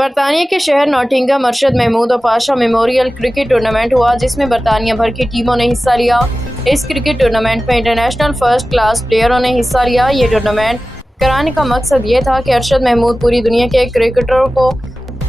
बरतानिया के शहर नॉटिंघम अरशद महमूद और पाशा मेमोरियल क्रिकेट टूर्नामेंट हुआ, जिसमें बरतानिया भर की टीमों ने हिस्सा लिया। इस क्रिकेट टूर्नामेंट में इंटरनेशनल फर्स्ट क्लास प्लेयरों ने हिस्सा लिया। ये टूर्नामेंट कराने का मकसद ये था कि अरशद महमूद पूरी दुनिया के क्रिकेटरों को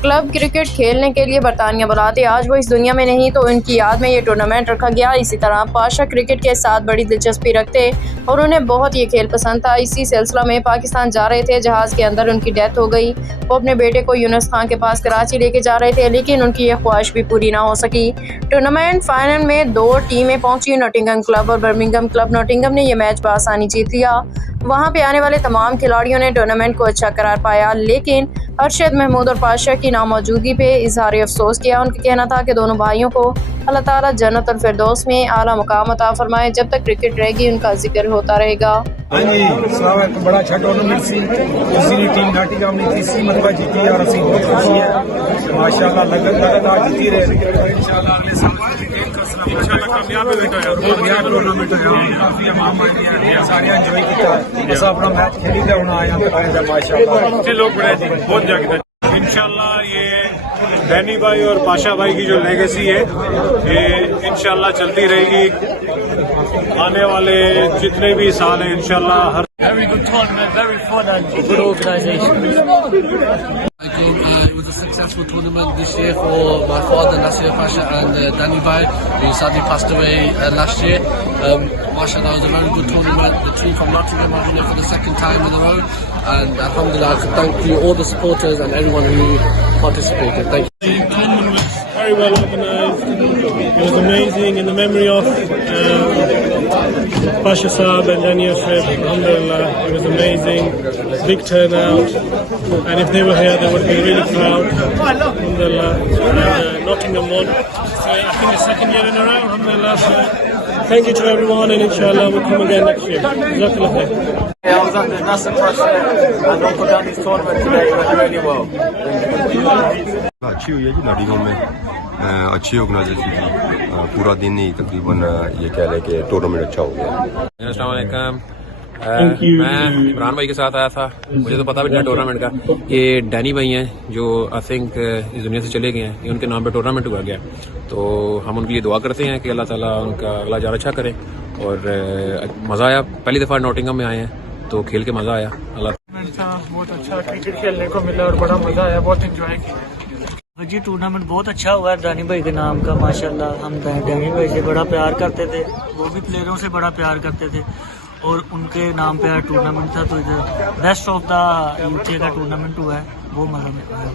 क्लब क्रिकेट खेलने के लिए बरतानिया बुलाते। आज वो इस दुनिया में नहीं तो उनकी याद में ये टूर्नामेंट रखा गया। इसी तरह पाशा क्रिकेट के साथ बड़ी दिलचस्पी रखते और उन्हें बहुत ये खेल पसंद था। इसी सिलसिला में पाकिस्तान जा रहे थे, जहाज़ के अंदर उनकी डेथ हो गई। वो अपने बेटे को यूनुस खान के पास कराची लेके जा रहे थे, लेकिन उनकी यह ख्वाहिश भी पूरी ना हो सकी। टूर्नामेंट फाइनल में 2 टीमें पहुंची, नॉटिंघम क्लब और बर्मिंघम क्लब। नॉटिंघम ने यह मैच बआसानी जीत लिया। वहां पे आने वाले तमाम खिलाड़ियों ने टूर्नामेंट को अच्छा करार पाया, लेकिन अरशद महमूद और पाशा की नामौजूदगी पे इजहार अफसोस किया। उनका कहना था कि दोनों भाइयों को अल्लाह ताला जन्नतुल फिरदौस में आला मुकाम अता फरमाए। जब तक क्रिकेट रहेगी उनका जिक्र होता रहेगा। हाँ जी, एक बड़ा अच्छा टूर्नामेंट सी दूसरी टीम नॉटिंघम ने तीसरी मरतबा जीती और असी बहुत खुशी है। माशाल्लाह लगातार जीती रहे। इंशाल्लाह अगले साल कामयाब टूर्नामेंट काफी अमाम सारे एंजॉय किया। अस अपना मैच खेली ते हुण आया माशाल्लाह लोग बड़े बहुत जागते। इंशाल्लाह ये डैनी भाई और पाशा भाई की जो लेगेसी है ये इंशाल्लाह चलती रहेगी आने वाले जितने भी साल हैं। इंशाल्लाह हर Very good tournament, very fun and good organisation. It was a successful tournament this year for my father Nasir Pasha and Danny Bhai, who sadly passed away last year. Mashallah, it was a very good tournament. The team from Nottingham are winning for the second time in a row, and alhamdulillah, I thank you all the supporters and everyone who participated. Thank you. The tournament was very well organised. It was amazing in the memory of Pasha Saab and Daniel Shep. Alhamdulillah, it was amazing. Big turnout, and if they were here, they would be really proud. Alhamdulillah, and, Nottingham won. So I think the second year in a row. Alhamdulillah. So thank you to everyone, and inshallah we'll come again next year. Jazakallah khair. I was at the Nasser Pasha and Uncle Danny's tournament today. It went really well. अच्छी हुई है जी Nottingham में, अच्छी organisation थी। पूरा दिन ही तकरीबन ये कह लें कि टूर्नामेंट अच्छा हो गया। अस्सलाम वालेकुम। मैं इमरान भाई के साथ आया था। मुझे तो पता भी नहीं टूर्नामेंट का। ये डैनी भाई हैं जो आई थिंक इस दुनिया से चले गए हैं। ये उनके नाम पे टूर्नामेंट हुआ गया, तो हम उनके लिए दुआ करते हैं कि अल्लाह ताला उनका अगला जार अच्छा करे। और मज़ा आया, पहली दफ़ा नॉटिंघम में आए हैं तो खेल के मज़ा आया। अल्लाह बहुत अच्छा क्रिकेट खेलने को मिला और बड़ा मज़ा आया, बहुत एंजॉय किया। जी टूर्नामेंट बहुत अच्छा हुआ है डैनी भाई के नाम का। माशाल्लाह, हम डैनी भाई से बड़ा प्यार करते थे, वो भी प्लेयरों से बड़ा प्यार करते थे और उनके नाम पे टूर्नामेंट था, तो इधर बेस्ट ऑफ द यूके का टूर्नामेंट हुआ है, वो मज़ा आया।